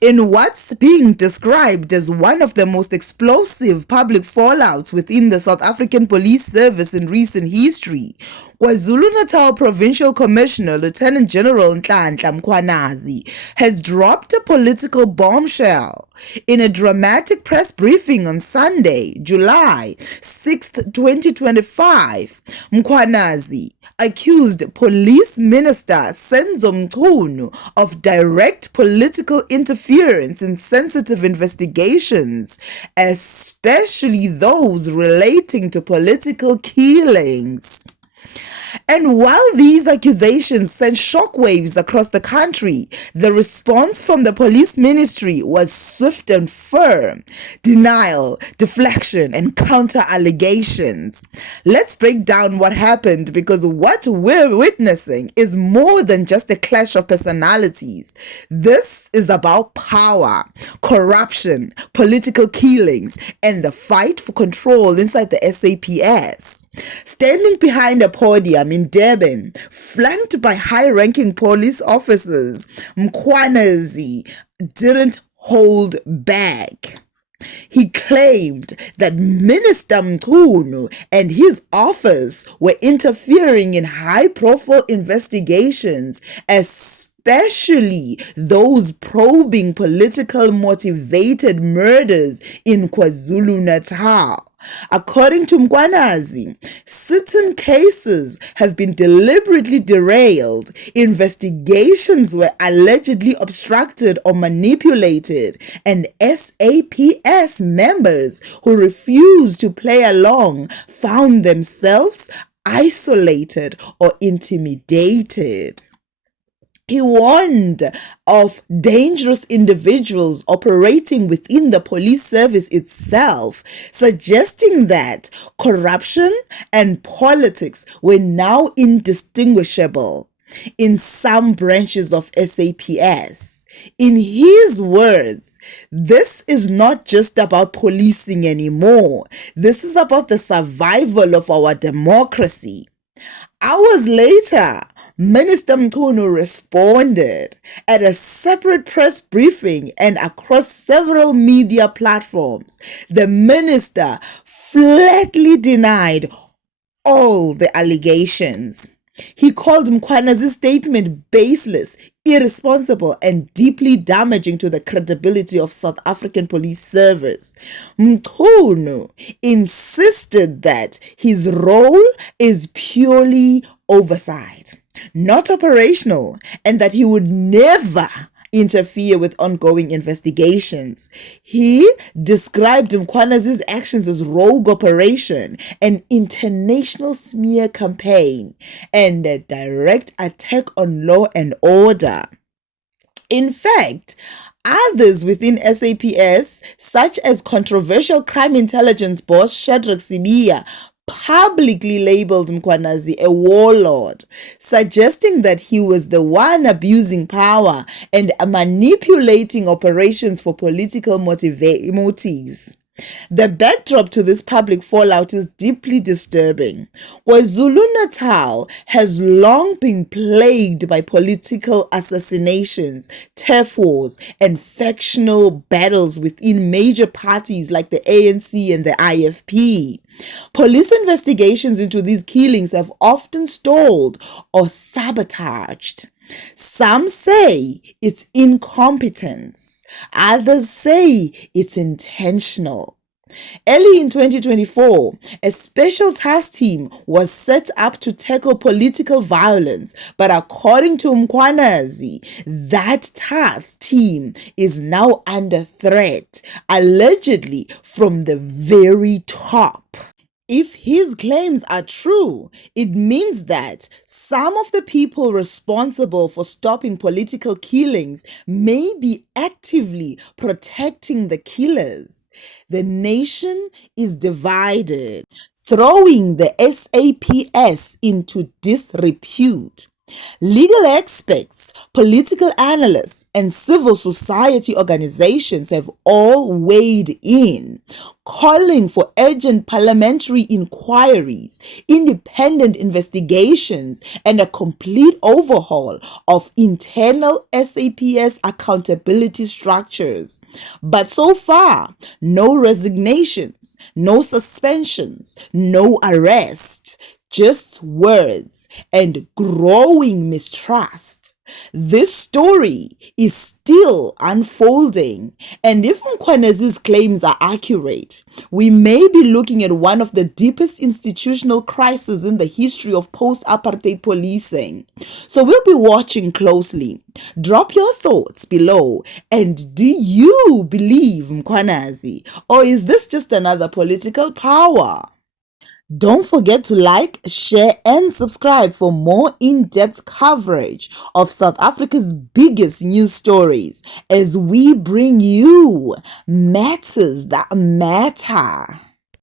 In what's being described as one of the most explosive public fallouts within the South African Police Service in recent history, KwaZulu Natal Provincial Commissioner Lt General Nhlanhla Mkhwanazi has dropped a political bombshell. In a dramatic press briefing on Sunday, July 6th, 2025, Mkhwanazi accused Police Minister Senzo Mchunu of direct political interference in sensitive investigations, especially those relating to political killings. And while these accusations sent shockwaves across the country, the response from the police ministry was swift and firm: denial, deflection, and counter-allegations. Let's break down what happened, because what we're witnessing is more than just a clash of personalities. This is about power, corruption, political killings, and the fight for control inside the SAPS. Standing behind a podium in Durban, flanked by high-ranking police officers, Mkhwanazi didn't hold back. He claimed that Minister Mchunu and his office were interfering in high-profile investigations, especially those probing political motivated murders in KwaZulu Natal. According to Mkhwanazi, certain cases have been deliberately derailed, investigations were allegedly obstructed or manipulated, and SAPS members who refused to play along found themselves isolated or intimidated. He warned of dangerous individuals operating within the police service itself, suggesting that corruption and politics were now indistinguishable in some branches of SAPS. In his words, this is not just about policing anymore. This is about the survival of our democracy. Hours later, Minister Mchunu responded at a separate press briefing and across several media platforms. The minister flatly denied all the allegations. He called Mkhwanazi's statement baseless, irresponsible, and deeply damaging to the credibility of South African police service. Mchunu insisted that his role is purely oversight, not operational, and that he would never interfere with ongoing investigations. He described Mkhwanazi's actions as rogue operation, an international smear campaign, and a direct attack on law and order. In fact, others within SAPS, such as controversial crime intelligence boss Shadrack Sibiya, publicly labeled Mkhwanazi a warlord, suggesting that he was the one abusing power and manipulating operations for political motives. The backdrop to this public fallout is deeply disturbing. KwaZulu Natal has long been plagued by political assassinations, turf wars, and factional battles within major parties like the ANC and the IFP. Police investigations into these killings have often stalled or sabotaged. Some say it's incompetence. Others say it's intentional. Early in 2024, a special task team was set up to tackle political violence, but according to Mkhwanazi, that task team is now under threat, allegedly from the very top. If his claims are true, it means that some of the people responsible for stopping political killings may be actively protecting the killers. The nation is divided, throwing the SAPS into disrepute. Legal experts, political analysts, and civil society organizations have all weighed in, calling for urgent parliamentary inquiries, independent investigations, and a complete overhaul of internal SAPS accountability structures. But so far, no resignations, no suspensions, no arrest. Just words and growing mistrust. This story is still unfolding, and if Mkhwanazi's claims are accurate, we may be looking at one of the deepest institutional crises in the history of post-apartheid policing. So we'll be watching closely. Drop your thoughts below, and do you believe Mkhwanazi, or is this just another political power? Don't forget to like, share, and subscribe for more in-depth coverage of South Africa's biggest news stories as we bring you matters that matter.